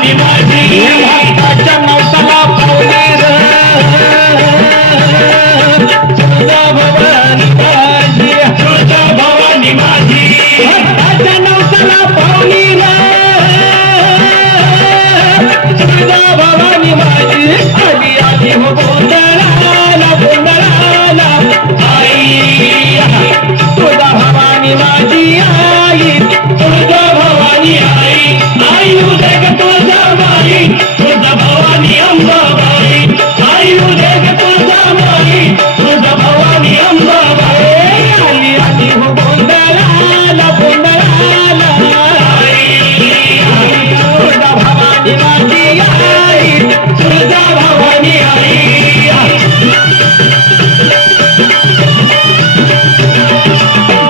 भवानी माझी भक्ताच्या नवसाला पावली र तुळजा भवानी माझी तुळजा भवानी माझी भक्ताच्या नवसाला पावली र तुळजा भवानी माझी आली आली हो गोंधळाला गोंधळाला आई तुळजा भवानी माझी आई तुळजा भवानी आई आई उदय ग तुळजा माई तुळजा भवानी अंबाबाई आई उदय ग तुळजा माई तुळजा भवानी अंबाबाई आली आली हो गोंधळाला गोंधळाला आई तुळजा भवानी माझी आई तुळजा भवानी आई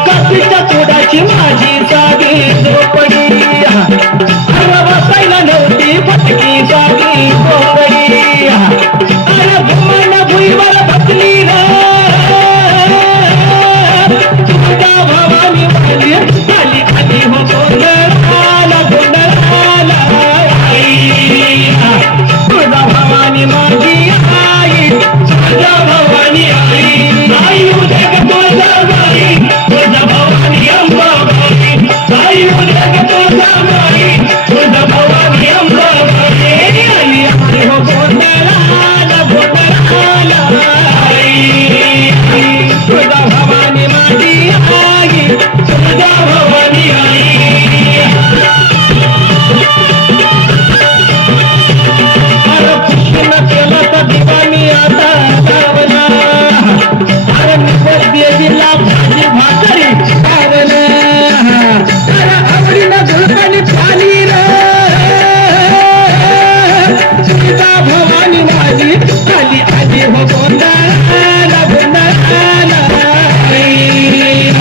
कपीच्या तोडाची माझी जागी झोपडी अरे बसायला नव्हती फटकी जागी झोपडी अरे भुवन भुईवर बसली र तुळजा भवानी माझी आली आली हो गोंधळाला गोंधळाला आई तुळजा भवानी माझी आई तुळजा भवानी आई आई उदय ग तुळजा माई तुळजा भवानी अंबाबाई आई उदय ग तुळजा माई तुळजा भवानी अंबाबाई आली आली हो गोंधळाला गोंधळाला आई तुळजा भवानी माझी आई तुळजा भवानी आई अरे कृष्ण केलं तर दिवाणी आता सावला अरे निपद्य दिला भाजी भाकरी सावला अरे आवडीनं झुळकानी पाणी र तुळजा भवानी माझी आली आली हो गोंधळाला गोंधळाला आई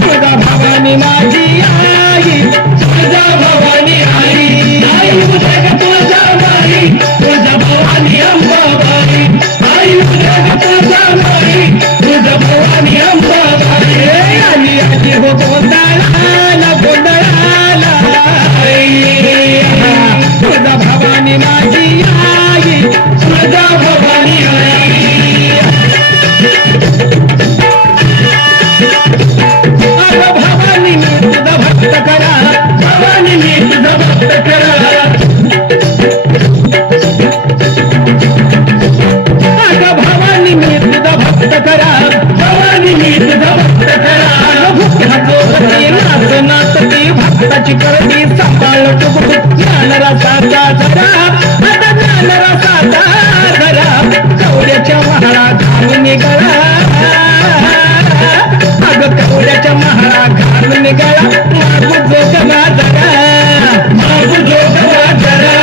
तुळजा भवानी माझी आई तुळजा भवानी आई आई उदय ग तुळजा माई तुळजा भवानी अंबाबाई आई उदय ग तुळजा माई तुळजा भवानी अंबाबाई आली आली हो गोंधळाला गोंधळाला आई तुळजा भवानी माझी आई तुळजा भवानी आई अरे भवानी मी तुझा भक्त करा भवानी मी तुझा भक्त करा अगं भवानी मी तुझा भक्त करा भवानी मी तुझा भक्त करा भुक्या जोगती नाच नाचती भक्ताची करती सांभाळ टुकू ज्ञान रसाचा जरा आता ज्ञान रसाचा जरा कवड्याच्या महाळा घालून गळा अगं कवड्याच्या महाळा घालून गळा मागू जोगवा जरा मागू जोगवा जरा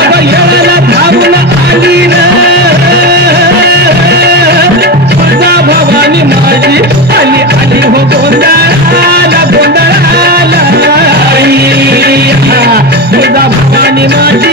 अगं येळाला धावून आली र तुळजा भवानी माझी आली आली हो गोंधळाला गोंधळाला आई तुळजा भवानी माझी